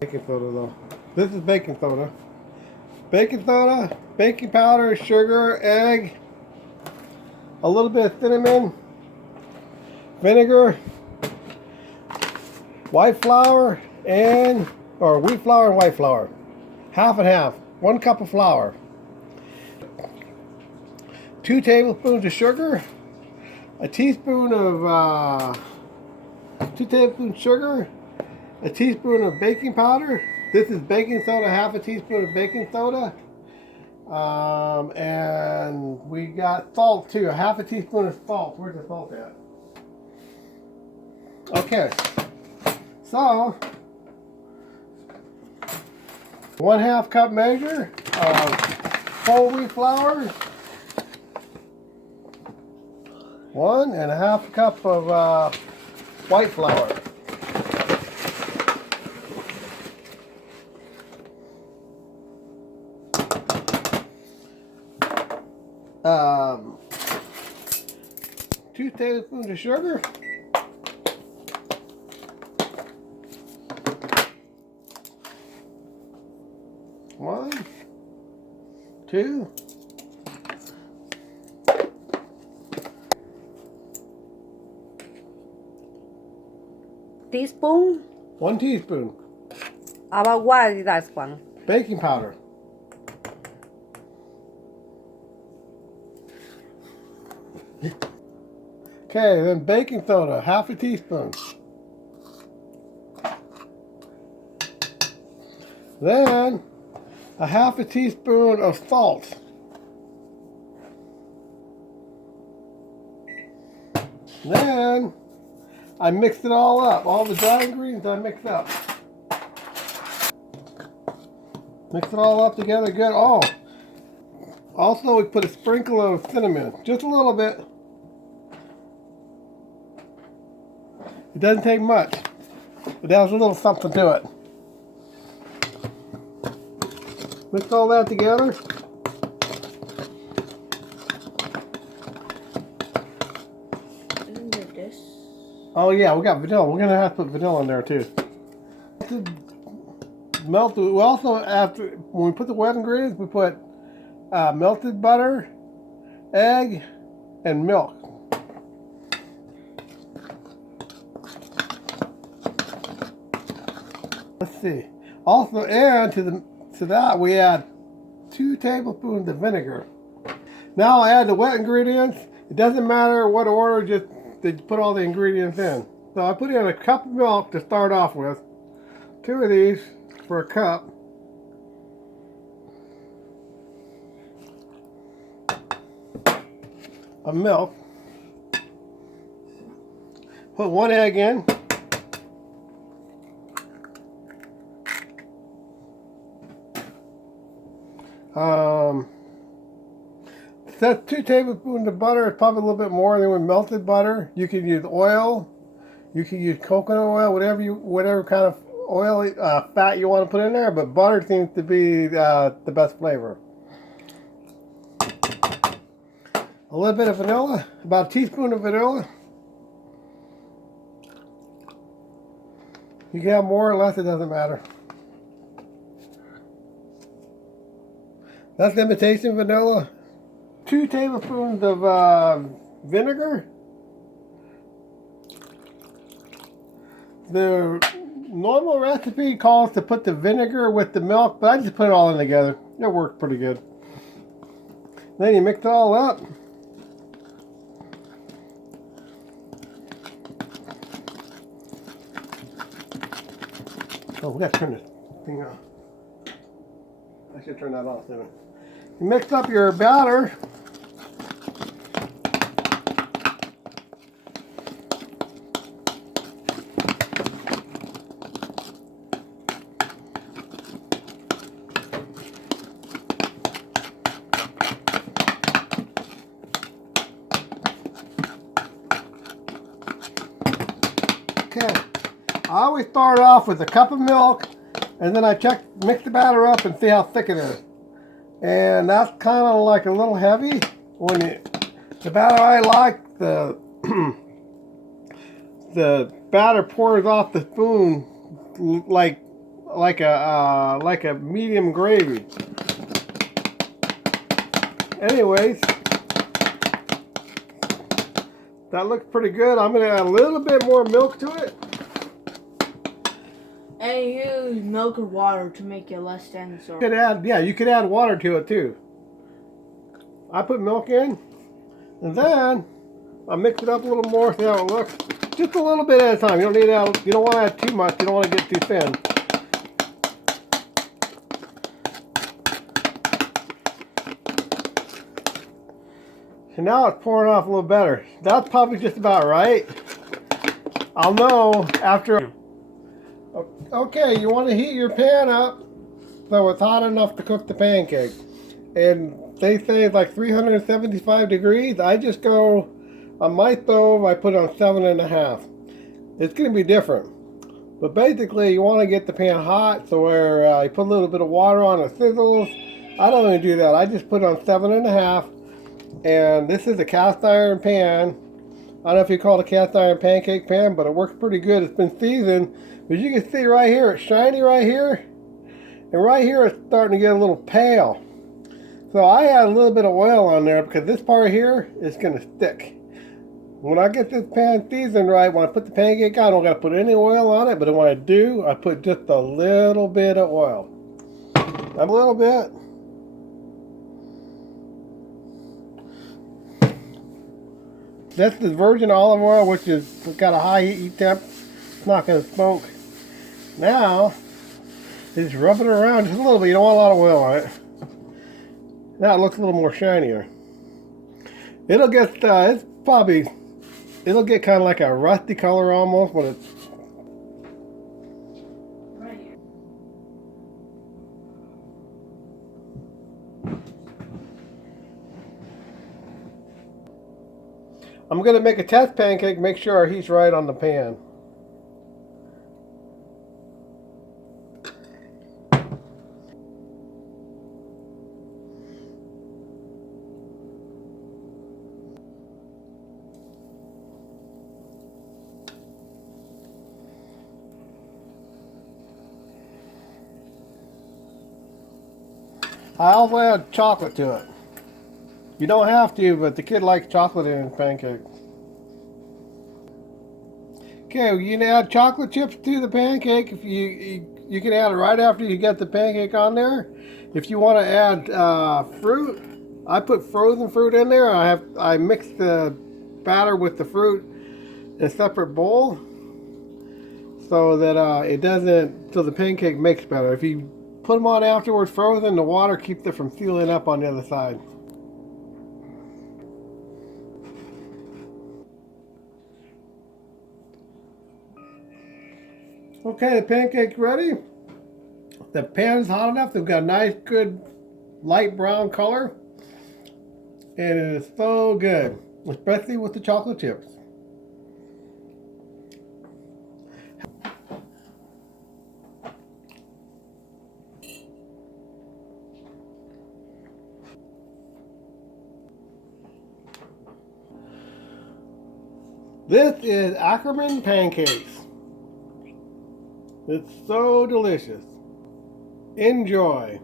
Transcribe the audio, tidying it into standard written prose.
Baking soda though. This is baking soda. Baking soda, baking powder, sugar, egg, a little bit of cinnamon, vinegar, white flour, or wheat flour and white flour. Half and half. 1 cup of flour. 2 tablespoons of sugar. A teaspoon of 2 tablespoons sugar. A teaspoon of baking powder. This is baking soda, half a teaspoon of baking soda. And we got salt too, a half a teaspoon of salt. Where's the salt at? Okay, so 1/2 cup measure of whole wheat flour. 1.5 cup of white flour. Um, 2 tablespoons of sugar. 1, 2. Teaspoon? 1 teaspoon. About what is that one? Baking powder. Okay, then baking soda, half a teaspoon. Then a half a teaspoon of salt. Then I mixed it all up. All the dry ingredients I mixed up. Mix it all up together good. Oh, also we put a sprinkle of cinnamon, just a little bit. It doesn't take much, but adds a little something to it. Mix all that together. Oh yeah, we got vanilla. We're gonna have to put vanilla in there too. Melted. We also, after when we put the wet ingredients, we put melted butter, egg, and milk. Let's see. Also, and to that we add 2 tablespoons of vinegar. Now I add the wet ingredients. It doesn't matter what order, just to put all the ingredients in. So I put in a cup of milk to start off with. 2 of these for a cup. Of milk. Put 1 egg in. That's 2 tablespoons of butter. It's probably a little bit more than with melted butter. You can use oil. You can use coconut oil, whatever kind of oil, fat you want to put in there. But butter seems to be the best flavor. A little bit of vanilla, about a teaspoon of vanilla. You can have more or less, it doesn't matter. That's imitation vanilla. 2 tablespoons of vinegar. The normal recipe calls to put the vinegar with the milk, but I just put it all in together. It works pretty good. Then you mix it all up. Oh, we gotta turn this thing off. I should turn that off soon. You mix up your batter. Okay, I always start off with a cup of milk, and then I mix the batter up and see how thick it is. And that's kind of like a little heavy. The batter I like, the batter pours off the spoon like like a medium gravy. Anyways, that looks pretty good. I'm gonna add a little bit more milk to it. And use milk or water to make it less dense. Or You could add water to it too. I put milk in, and then I mix it up a little more, see how it looks. Just a little bit at a time. You don't need to add, you don't want to add too much. You don't want to get too thin. And now it's pouring off a little better. That's probably just about right. I'll know after. Okay, you want to heat your pan up so it's hot enough to cook the pancake. And they say it's like 375 degrees. I just go on my stove, I put it on 7.5. It's going to be different. But basically, you want to get the pan hot so where you put a little bit of water on it sizzles. I don't even do that. I just put it on 7.5. And this is a cast iron pan. I don't know if you call it a cast iron pancake pan, but it works pretty good. It's been seasoned. But you can see right here, it's shiny right here. And right here, it's starting to get a little pale. So I add a little bit of oil on there because this part here is going to stick. When I get this pan seasoned right, when I put the pancake on, I don't got to put any oil on it. But when I do, I put just a little bit of oil. A little bit. This is virgin olive oil, which is got a high heat temp. It's not going to smoke. Now, just rub it around just a little bit. You don't want a lot of oil on it. Now it looks a little more shinier. It'll get, it'll get kind of like a rusty color almost when it's. right here. I'm going to make a test pancake, make sure our heat's right on the pan. I also add chocolate to it. You don't have to, but the kid likes chocolate in his pancake. Okay, you can add chocolate chips to the pancake. If you can add it right after you get the pancake on there. If you want to add fruit, I put frozen fruit in there. I mix the batter with the fruit in a separate bowl so that so the pancake makes better. If you put them on afterwards frozen, the water keeps it from sealing up on the other side. Okay, the pancake's ready. The pan's hot enough. They've got a nice, good, light brown color. And it is so good, especially with the chocolate chips. This is Ackerman pancakes. It's so delicious. Enjoy.